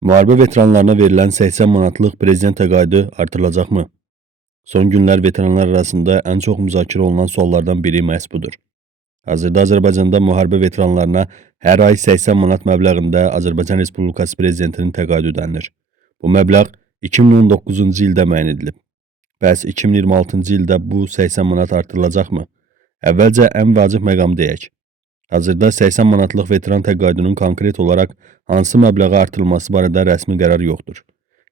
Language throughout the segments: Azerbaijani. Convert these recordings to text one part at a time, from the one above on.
Müharibə veteranlarına verilən 80 manatlıq prezident təqaüdü artırılacaqmı? Son günlər veteranlar arasında ən çox müzakirə olunan suallardan biri məhz budur. Hazırda Azərbaycanda müharibə veteranlarına hər ay 80 manat məbləğində Azərbaycan Respublikası prezidentinin təqaüdü ödənilir. Bu məbləğ 2019-cu ildə müəyyən edilib. Bəs 2026-cı ildə bu 80 manat artırılacaqmı? Əvvəlcə ən vacib məqamı deyək. Hazırda 80 manatlıq veteran təqaüdünün konkret olaraq hansı məbləğə artırılması barədə rəsmi qərar yoxdur.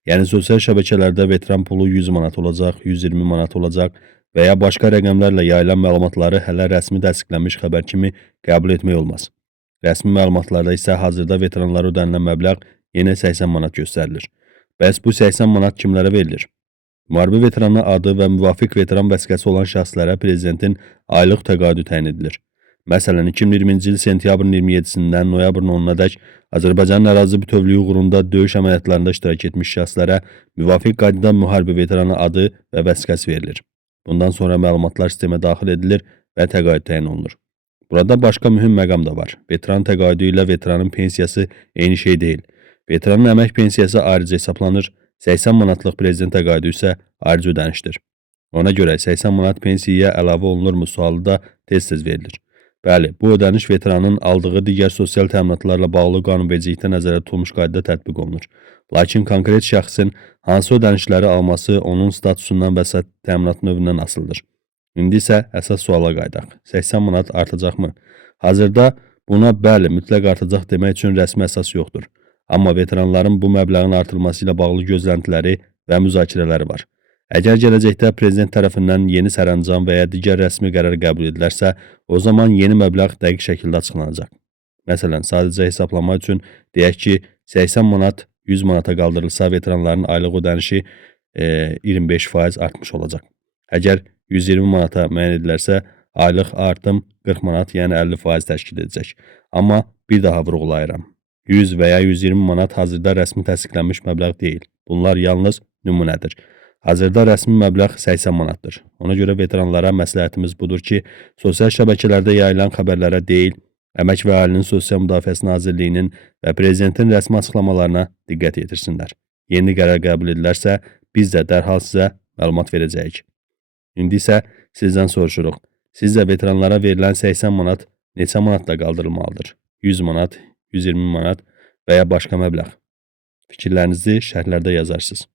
Yəni sosial şəbəkələrdə veteran pulu 100 manat olacaq, 120 manat olacaq və ya başqa rəqəmlərlə yayılan məlumatları hələ rəsmi təsdiqlənmiş xəbər kimi qəbul etmək olmaz. Rəsmi məlumatlarda isə hazırda veteranlara ödənilən məbləğ yenə 80 manat göstərilir. Bəs bu 80 manat kimlərə verilir? Müharibə veteranı adı və müvafiq veteran vəsiqəsi olan şəxslərə prezidentin aylıq təqaüdü təyin edilir. Məsələn, 2020-ci il sentyabrın 27-sindən noyabrın 10-nadək Azərbaycanın ərazi bütövlüyü uğrunda döyüş əməliyyatlarında iştirak etmiş şəxslərə müvafiq qaydada müharibə veteranı adı və vəsiqəsi verilir. Bundan sonra məlumatlar sistemə daxil edilir və təqaüd təyin olunur. Burada başqa mühüm məqam da var. Veteran təqaüdü ilə veteranın pensiyası eyni şey deyil. Veteranın əmək pensiyası ayrıca hesablanır, 80 manatlıq prezident təqaüdü isə ayrıca ödənişdir. Ona görə 80 manat pensiyaya əlavə olunurmu sualı da tez-tez verilir. Bəli, bu ödəniş veteranın aldığı digər sosial təminatlarla bağlı qanunvericilikdə nəzərdə tutulmuş qaydada tətbiq olunur. Lakin konkret şəxsin hansı ödənişləri alması onun statusundan və təminat növündən asılıdır. İndi isə əsas suala qayıdaq. 80 manat artacaqmı? Hazırda buna bəli, mütləq artacaq demək üçün rəsmi əsas yoxdur. Amma veteranların bu məbləğin artırılması ilə bağlı gözləntiləri və müzakirələri var. Əgər gələcəkdə prezident tərəfindən yeni sərəncam və ya digər rəsmi qərar qəbul edilərsə, o zaman yeni məbləğ dəqiq şəkildə açıqlanacaq. Məsələn, sadəcə hesablama üçün deyək ki, 80 manat 100 manata qaldırılsa, veteranların aylıq ödənişi 25% artmış olacaq. Əgər 120 manata müəyyən edilərsə, aylıq artım 40 manat, yəni 50% təşkil edəcək. Amma bir daha vurğulayıram. 100 və ya 120 manat hazırda rəsmi təsdiqlənmiş məbləğ deyil. Bunlar yalnız nümunədir. Hazırda rəsmi məbləğ 80 manatdır. Ona görə veteranlara məsləhətimiz budur ki, sosial şəbəkələrdə yayılan xəbərlərə deyil, Əmək və Əhalinin Sosial Müdafiəsi Nazirliyinin və Prezidentin rəsmi açıqlamalarına diqqət yetirsinlər. Yeni qərar qəbul edilərsə, biz də dərhal sizə məlumat verəcəyik. İndi isə sizdən soruşuruq. Sizcə veteranlara verilən 80 manat neçə manatla qaldırılmalıdır? 100 manat, 120 manat və ya başqa məbləğ? Fikirlərinizi şərhlərdə yazarsınız.